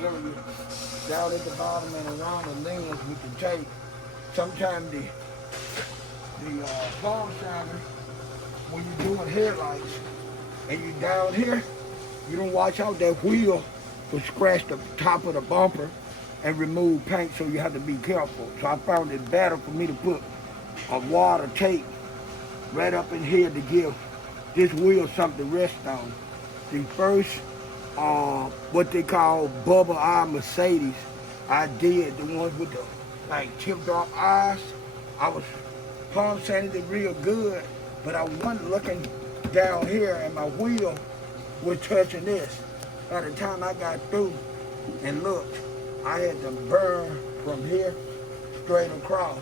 area down at the bottom and around the lens with the tape. Sometimes the palm shiner, when you're doing headlights and you down here, you don't watch out, that wheel will scratch the top of the bumper and remove paint, so you have to be careful. So I found it better for me to put a water tape right up in here to give this wheel something to rest on. The first, what they call bubble eye Mercedes, I did, the ones with the like tipped off eyes. I was palm sanding it real good, but I wasn't looking down here and my wheel was touching this. By the time I got through and looked, I had to burn from here straight across,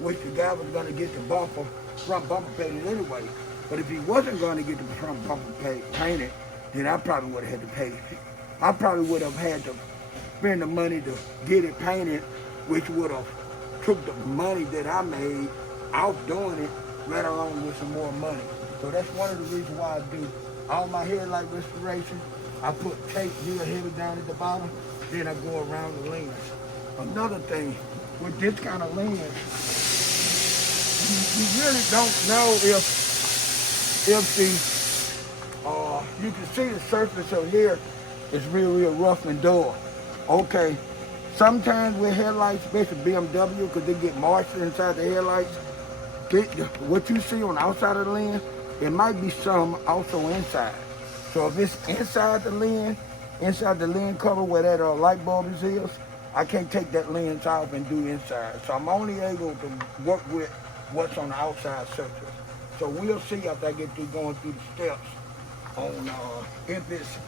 which the guy was going to get the front bumper painted anyway. But if he wasn't going to get the front bumper painted, then I probably would have had to pay. I probably would have had to spend the money to get it painted, which would have took the money that I made out doing it right along with some more money. So that's one of the reasons why I do all my headlight restoration. I put tape real heavy down at the bottom, then I go around the lens. Another thing, with this kind of lens, you really don't know if you can see the surface of here is real rough and dull. Okay, sometimes with headlights, especially BMW, because they get moisture inside the headlights, what you see on the outside of the lens, there might be some also inside. So if it's inside the lens cover where that light bulb is, I can't take that lens off and do inside. So I'm only able to work with what's on the outside surface. So we'll see after I get through going through the steps on if it's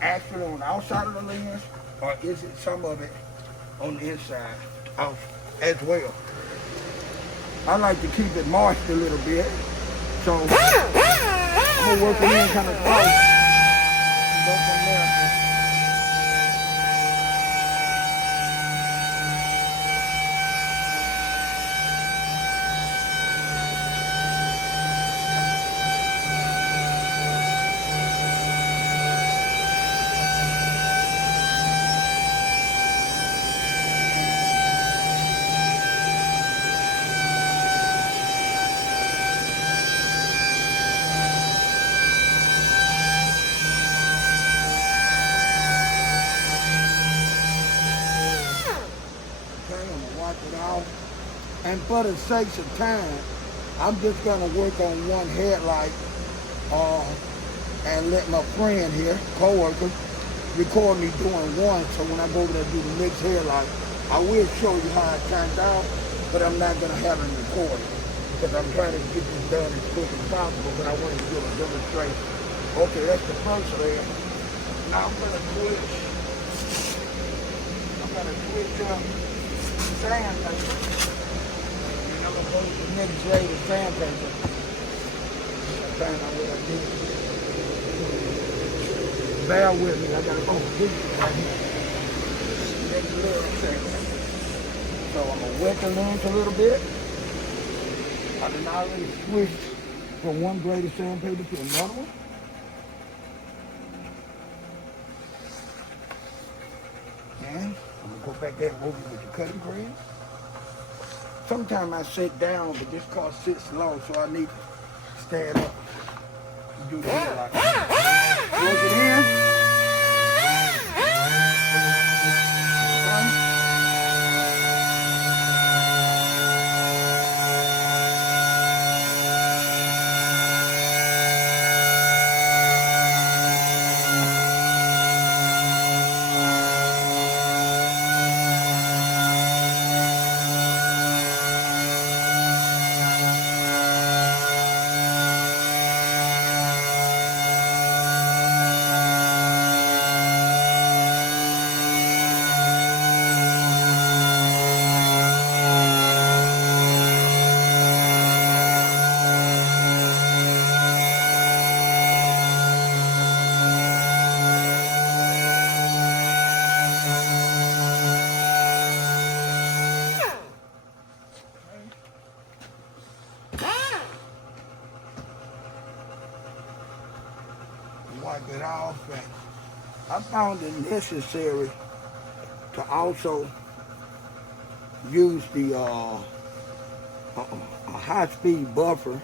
actually on the outside of the lens or is it some of it on the inside as well. I like to keep it moist a little bit. So I'm gonna work it in kind of close and go from there. And for the sakes of time, I'm just gonna work on one headlight and let my friend here, co-worker, record me doing one, so when I go over there and do the next headlight, I will show you how it turns out, but I'm not gonna have it recorded because I'm trying to get this done as quick as possible, but I want to do a demonstration. Okay, that's the first layer. Now I'm gonna switch up sandpaper. Go to the next layer of sandpaper. I found out what I did. Bear with me, I gotta go get it right here. Next layer of sandpaper. So I'm gonna wet the lens a little bit. I done already switched from one grade of sandpaper to another one. And I'm gonna go back there and over with the cutting grid. Sometimes I sit down, but this car sits low, so I need to stand up and do the headlight. Plug it in. Wipe it off. And I found it necessary to also use the a high-speed buffer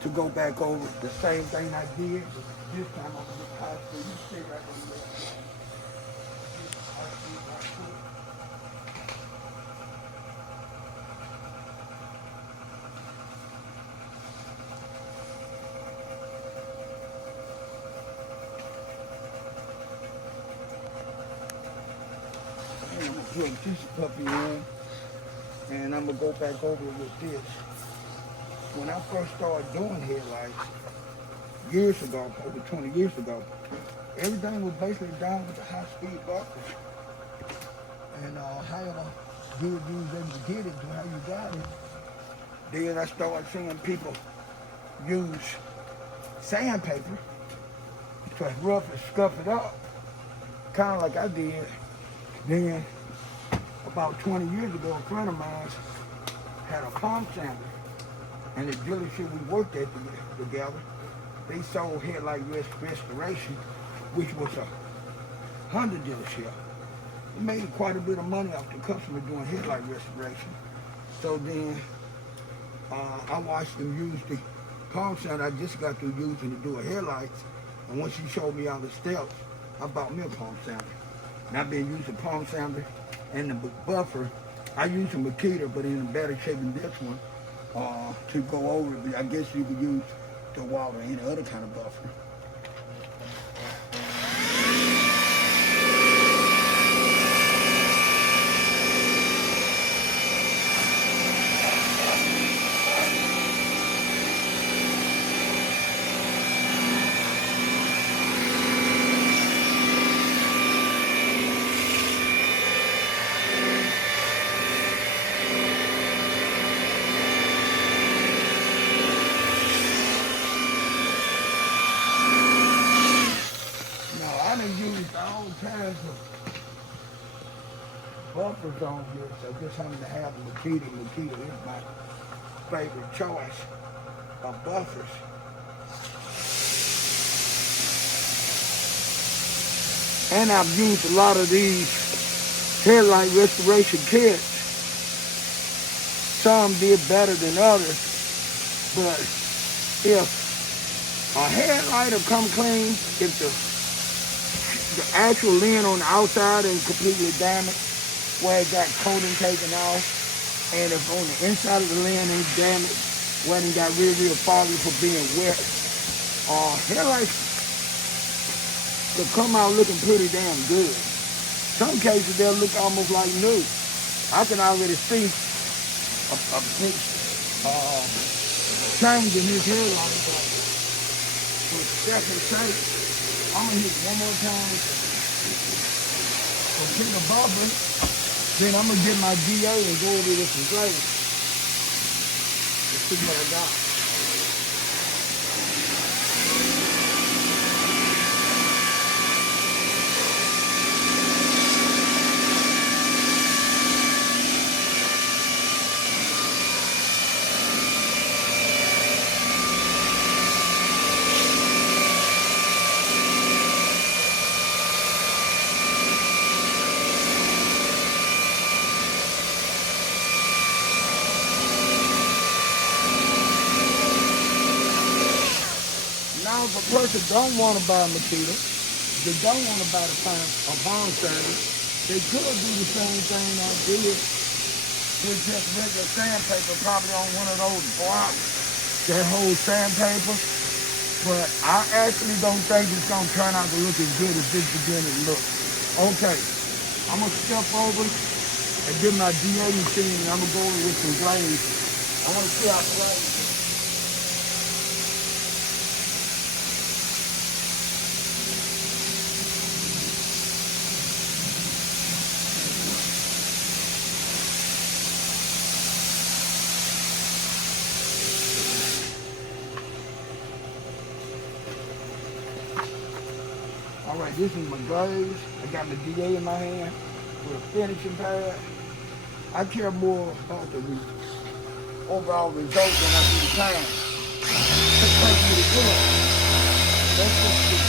to go back over the same thing I did. This time I'm going to get high-speed. You stay right on there. High-speed right quick. And I'm going to plug this puppy in. And I'm going to go back over with this. When I first started doing headlights, years ago, over 20 years ago, everything was basically done with the high-speed buffers. And however good you was able to get it to how you got it, then I started seeing people use sandpaper to rough and scuff it up, kind of like I did. Then, about 20 years ago, a friend of mine had a palm sander, and the dealership we worked at together, they sold Headlight restoration, which was a Honda dealership. It made quite a bit of money off the customer doing headlight restoration. So then I watched them use the palm sander I just got through using to do a headlights. And once she showed me all the steps, I bought me a palm sander. And I've been using palm sander and the buffer. I use a Makita, but in a better shape than this one to go over it. I guess you could use the wall or any other kind of buffer. All kinds of buffers on here, so just having to have a Makita. Makita is my favorite choice of buffers. And I've used a lot of these headlight restoration kits. Some did better than others, but if a headlight will come clean, if the actual lens on the outside is completely damaged, where it got coating taken off, and if on the inside of the lens ain't damaged, where it got real foggy for being wet, headlights will come out looking pretty damn good. Some cases they'll look almost like new. I can already see a big change in this headlight, but for second shape, I'm gonna hit one more time for pick a buffer, then I'm gonna get my DA and go over with some glaze. Let's see what I got. If a person don't want to buy a Makita, they don't want to buy a palm sander, they could do the same thing I did with just regular sandpaper, probably on one of those blocks that hold sandpaper. But I actually don't think it's going to turn out to look as good as this beginning look. Okay, I'm going to step over and get my DA machine and I'm going to go over with some glaze. I want to see how glaze. All right, this is my glaze. I got my DA in my hand with a finishing pad. I care more about the overall result than I do the time. It takes me to do it. That's just it.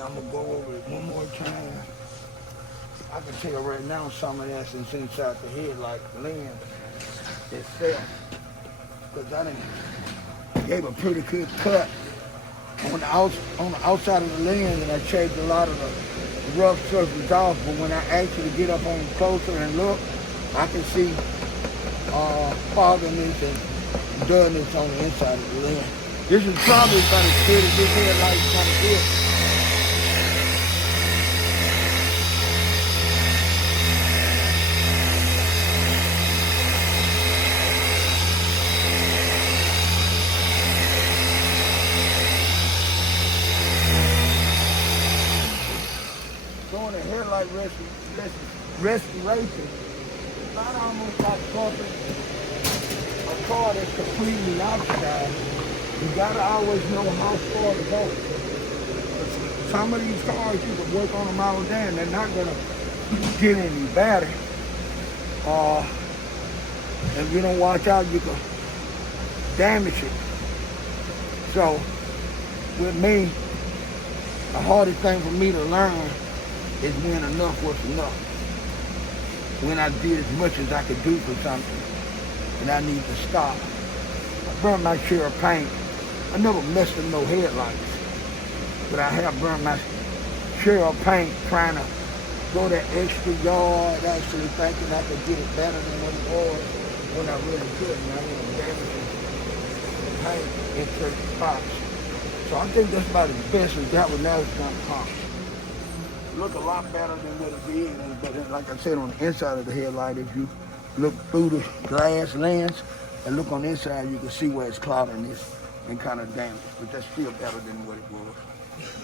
I'm gonna go over it one more time. I can tell right now some of that's inside the headlight lens itself. Because I gave a pretty good cut on the outside of the lens, and I shaved a lot of the rough surface off. But when I actually get up on closer and look, I can see fogginess and dullness on the inside of the lens. This is probably about as good as this headlight's gonna get. Doing a headlight restoration, it's not almost like corporate a car that's completely outside. You gotta always know how far to go. Some of these cars, you can work on them all day and they're not gonna get any better. If you don't watch out, you can damage it. So, with me, the hardest thing for me to learn is when enough was enough. When I did as much as I could do for something, and I need to stop. I burned my share of paint. I never messed with no headlights, but I have burned my share of paint trying to go that extra yard, actually thinking I could get it better than what it was when I really couldn't. I ended up damaging the paint in certain spots. So I think that's about as best as that one now is going to come. Look a lot better than what it is, but like I said, on the inside of the headlight, if you look through the glass lens and look on the inside, you can see where it's clouding this and kind of damaged, but that's still better than what it was.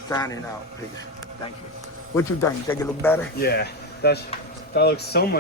Signing out, peace. Thank you. What you think? You think it look better? Yeah, that looks so much